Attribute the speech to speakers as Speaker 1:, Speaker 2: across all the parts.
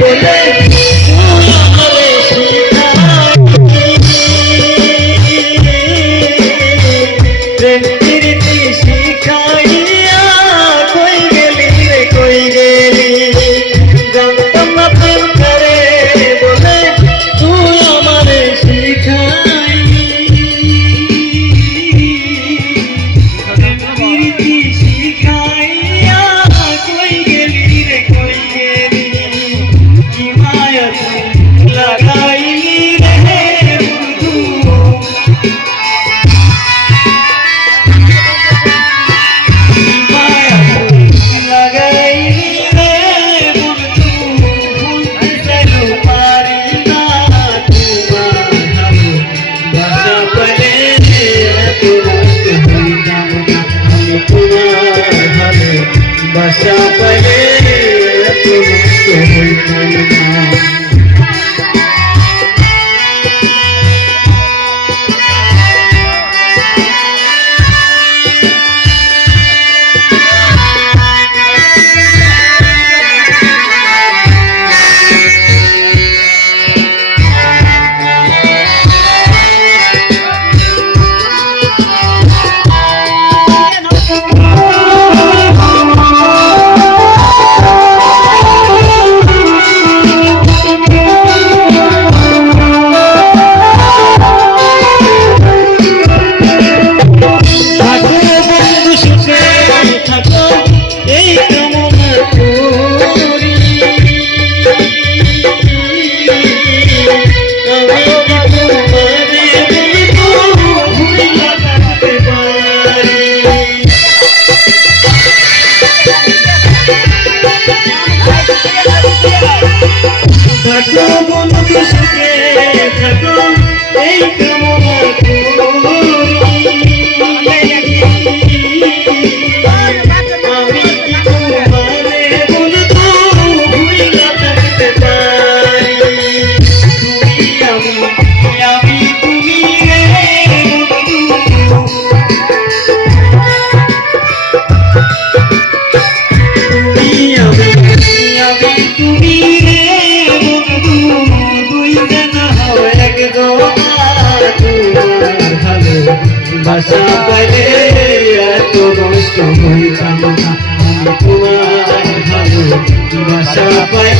Speaker 1: বলে থাকো মন সুখে থাকো। এই কাম সকলে এত কষ্ট হয়ে যাব না তোমার ভালোবাসা পাই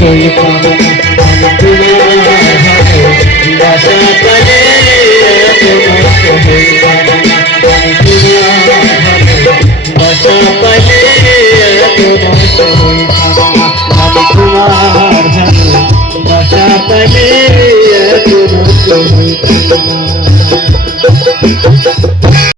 Speaker 1: হই পাবো বাসা পালে মুক্ত হই পাবো বাসা পালে মুক্ত হই